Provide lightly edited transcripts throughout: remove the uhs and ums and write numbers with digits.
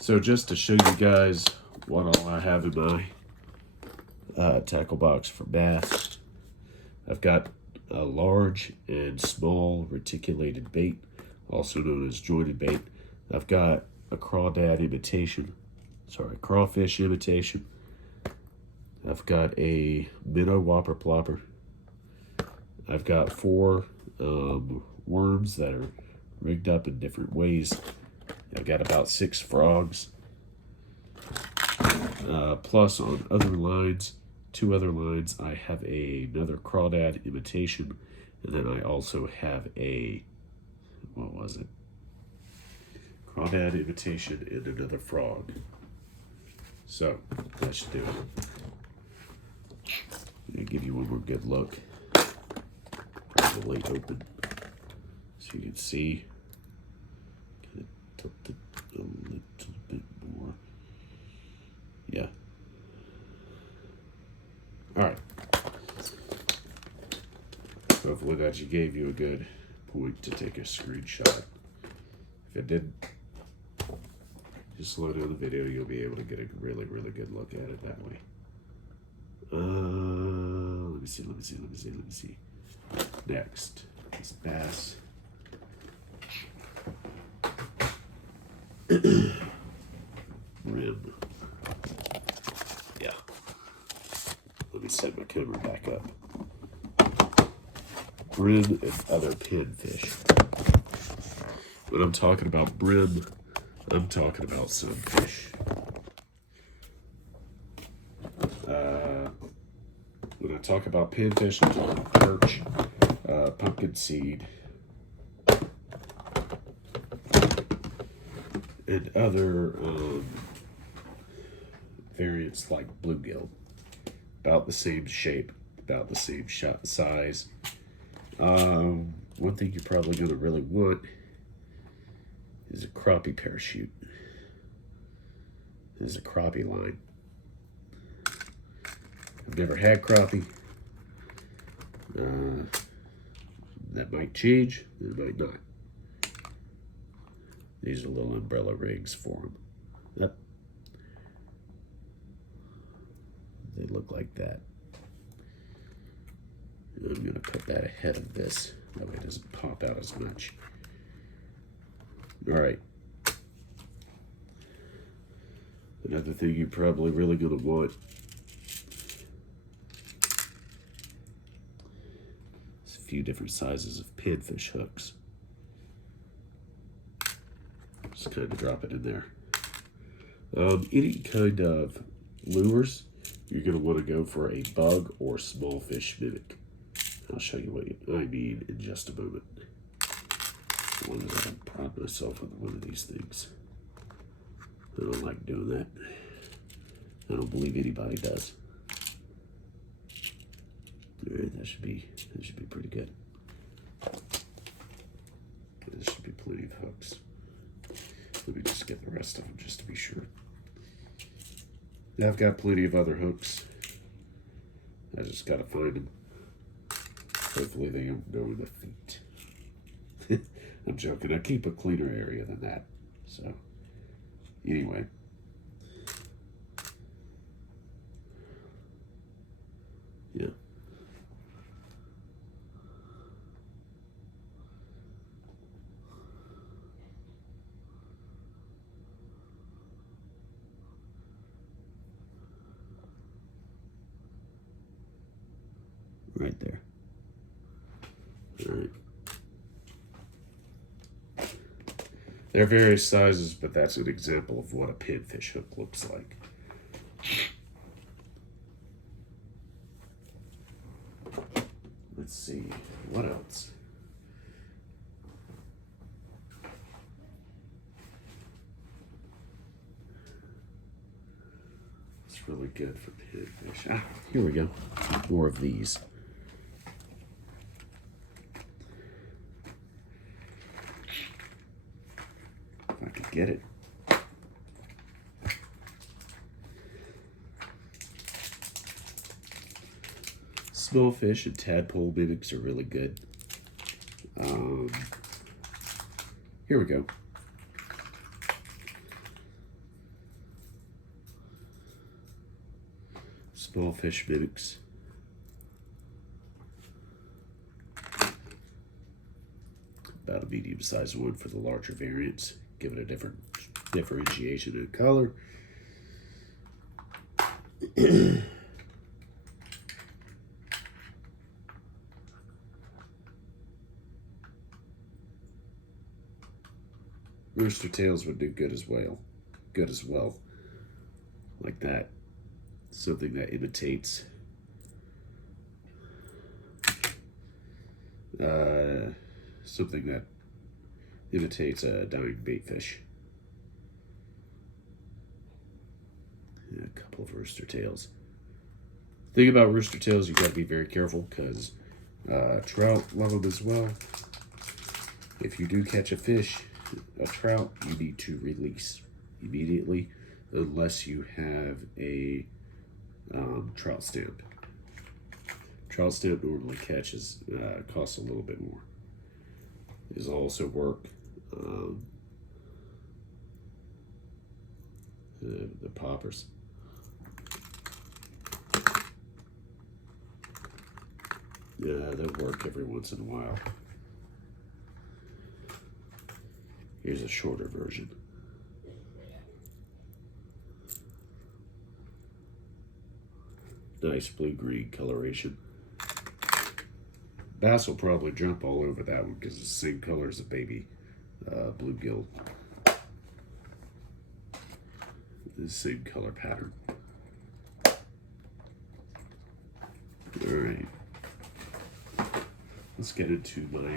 So just to show you guys what all I have in my tackle box for bass, I've got a large and small reticulated bait, also known as jointed bait. I've got a crawfish imitation. I've got a minnow whopper plopper. I've got 4 worms that are rigged up in different ways. I've got about 6 frogs. Plus on other lines, 2 other lines, I have another crawdad imitation, and then I also have a, what was it? Crawdad imitation and another frog. So, that should do it. I'm gonna give you one more good look. Probably open so you can see. Kind of tilt it a little bit more. Yeah. Alright. Hopefully that gave you a good point to take a screenshot. If it didn't, just slow down the video, you'll be able to get a really, really good look at it that way. Let me see. Next is bass. Rim. Yeah. Let me set my camera back up. Brim and other pinfish. When I'm talking about brim, I'm talking about sunfish. When I talk about pinfish, I'm talking perch, pumpkin seed, and other variants like bluegill. About the same shape, about the same size. One thing you're probably going to really want is a crappie parachute. This is a crappie line. I've never had crappie. That might change, it might not. These are little umbrella rigs for them. Yep. They look like that. I'm going to put that ahead of this. That way it doesn't pop out as much. Alright. Another thing you're probably really going to want is a few different sizes of pinfish hooks. Just kind of drop it in there. Any kind of lures, you're going to want to go for a bug or small fish mimic. I'll show you what I mean in just a moment. As long as I don't prod myself with one of these things. I don't like doing that. I don't believe anybody does. Alright, that should be pretty good. There should be plenty of hooks. Let me just get the rest of them just to be sure. Now I've got plenty of other hooks. I just gotta find them. Hopefully they don't go in the feet. I'm joking. I keep a cleaner area than that. So, anyway. Yeah. Right there. All right. There are various sizes, but that's an example of what a pinfish hook looks like. Let's see, what else? It's really good for pinfish. Ah, here we go. More of these. If I could get it. Small fish and tadpole mimics are really good. Here we go. small fish mimics. About a medium-sized one for the larger variants. Give it a different differentiation in color. Rooster tails would do good as well. Like that. Something that imitates a dying baitfish. Yeah, a couple of rooster tails. Thing about rooster tails, you got to be very careful because trout love them as well. If you do catch a trout, you need to release immediately unless you have a trout stamp. Trout stamp normally costs a little bit more. These also work. The poppers. Yeah, they'll work every once in a while. Here's a shorter version. Nice blue-green coloration. Bass will probably jump all over that one because it's the same color as a baby bluegill. The same color pattern. All right. Let's get into my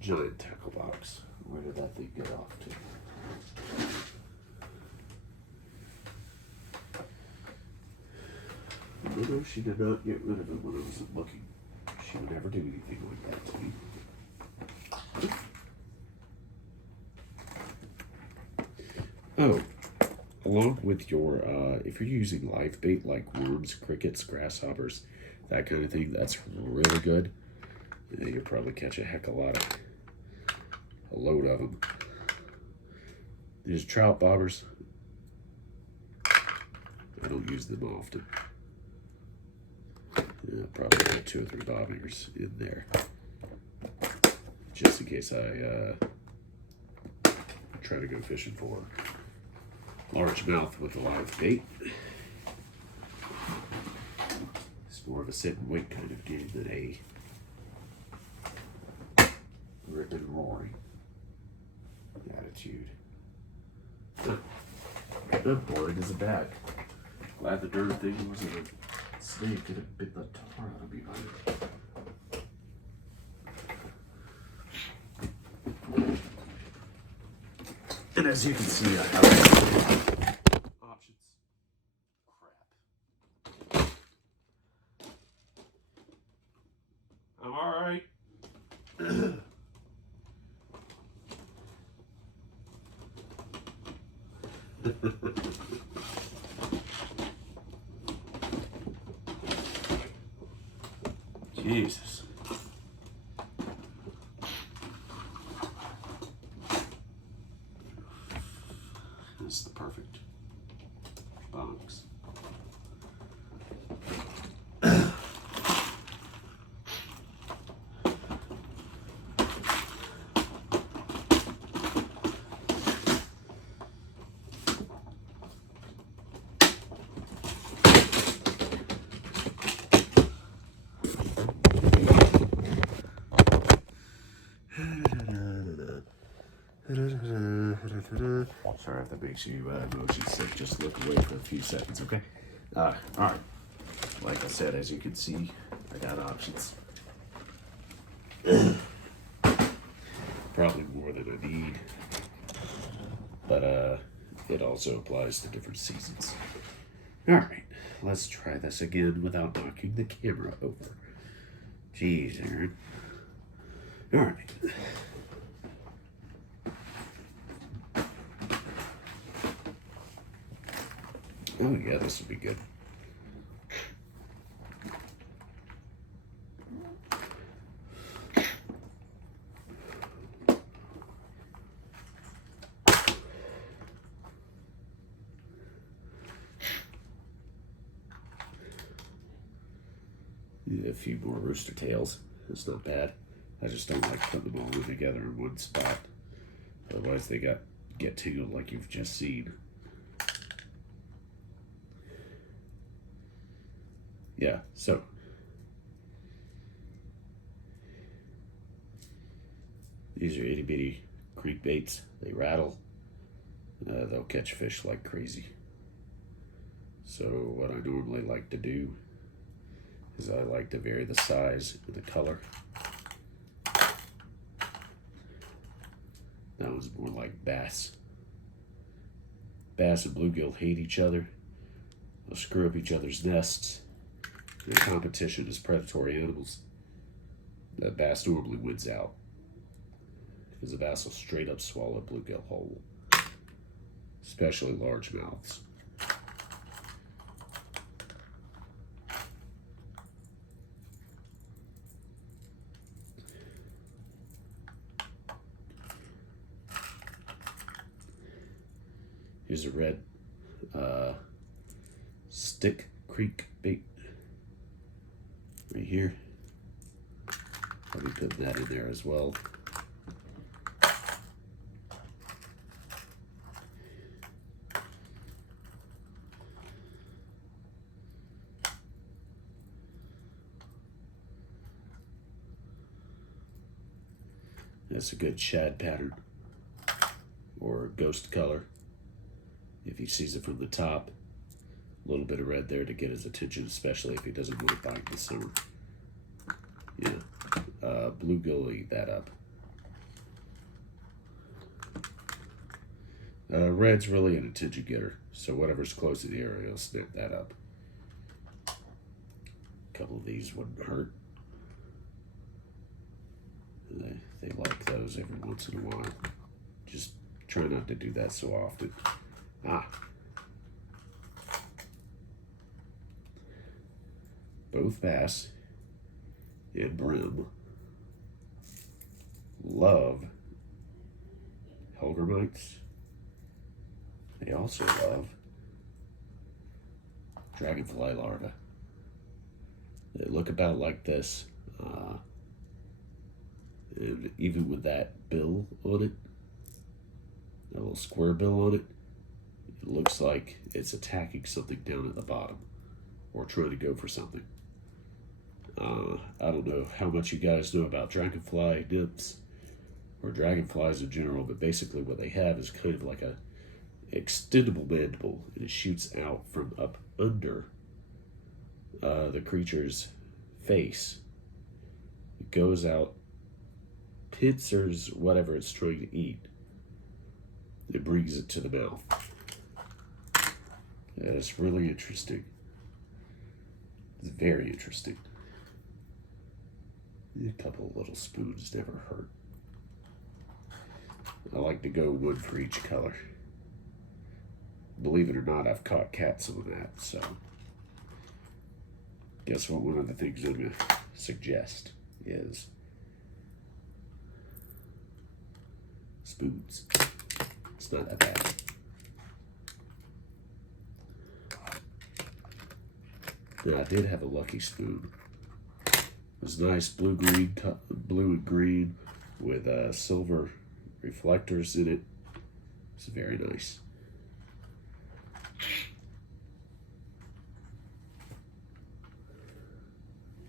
giant tackle box. Where did that thing get off to? No, she did not get rid of it when I wasn't looking. She would never do anything like that to me. Oh, along with your, if you're using live bait like worms, crickets, grasshoppers, that kind of thing, that's really good. Yeah, you'll probably catch a load of them. These trout bobbers, I don't use them often. Yeah, probably got 2 or 3 bobbers in there, just in case I try to go fishing for largemouth with a live bait. It's more of a sit and wait kind of game than a rip and roaring attitude. That boring as a bag. Glad the darn thing wasn't a snake. Could have bit the tar out of me by it. And as you can see, I have options. Crap. I'm alright. Jesus. This is the perfect box. Sorry if that makes you motion sick. Just look away for a few seconds, okay? All right. Like I said, as you can see, I got options. Probably more than I need, but it also applies to different seasons. All right, let's try this again without knocking the camera over. Jeez, Aaron. All right. Oh yeah, this would be good. A few more rooster tails. It's not bad. I just don't like putting them all in together in one spot. Otherwise they get tangled like you've just seen. Yeah, so these are itty bitty creek baits. They rattle. They'll catch fish like crazy. So what I normally like to do is I like to vary the size and the color. That one's more like bass. Bass and bluegill hate each other. They'll screw up each other's nests. The competition is predatory animals. The bass normally wins out because the bass will straight up swallow a bluegill whole, especially largemouths. Here's a red stick creek bait right here. I'll be putting that in there as well. That's a good shad pattern or ghost color. If he sees it from the top, a little bit of red there to get his attention, especially if he doesn't want to bite in the summer. Yeah, bluegill will eat that up. Red's really an attention getter, so whatever's close to the area will snap that up. A couple of these wouldn't hurt. They like those every once in a while. Just try not to do that so often. Both bass and brim love hellgrammites. They also love dragonfly larvae. They look about like this. And even with that bill on it, a little square bill on it, it looks like it's attacking something down at the bottom or trying to go for something. I don't know how much you guys know about dragonfly nymphs or dragonflies in general, but basically what they have is kind of like a extendable mandible, and it shoots out from up under the creature's face. It goes out, pincers whatever it's trying to eat. It brings it to the mouth. And it's really interesting. It's very interesting. A couple of little spoons never hurt. I like to go one for each color. Believe it or not, I've caught cats on that, so guess what one of the things I'm going to suggest is spoons. It's not that bad. Now, I did have a lucky spoon. It was nice blue and green with silver reflectors in it. It's very nice.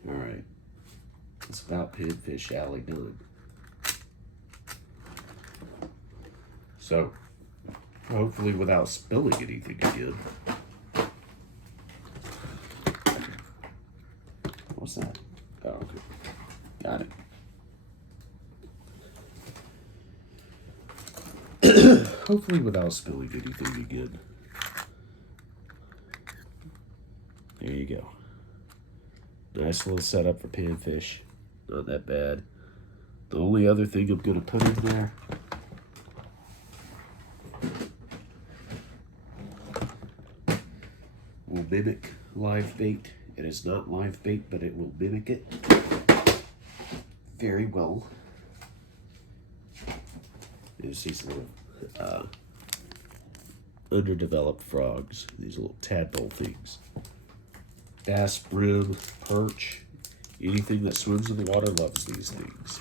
All right, it's about Pinfish Alley done. So, hopefully without spilling anything again. What's that? Oh, okay. Got it. Hopefully without spilling anything again. There you go. Nice little setup for panfish. Not that bad. The only other thing I'm going to put in there will mimic live bait. It is not live bait, but it will mimic it very well. There's these little underdeveloped frogs. These little tadpole things. Bass, brim, perch, Anything that swims in the water loves these things.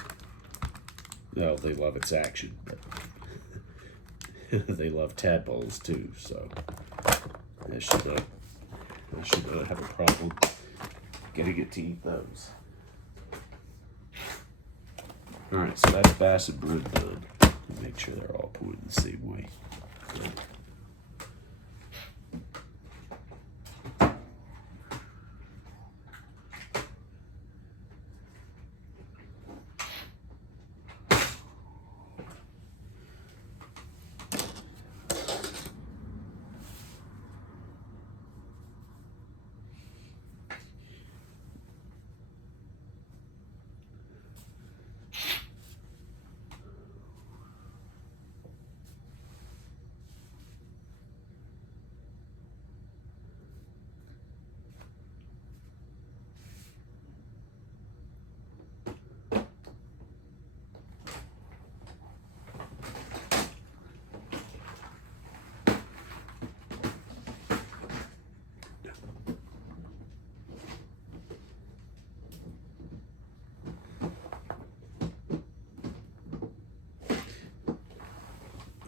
Well, they love its action, but they love tadpoles too, so I should not have a problem getting it to eat those. Alright, so that's bass and brim done. Make sure they're all pointing the same way. Good.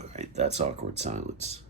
Alright, that's awkward silence.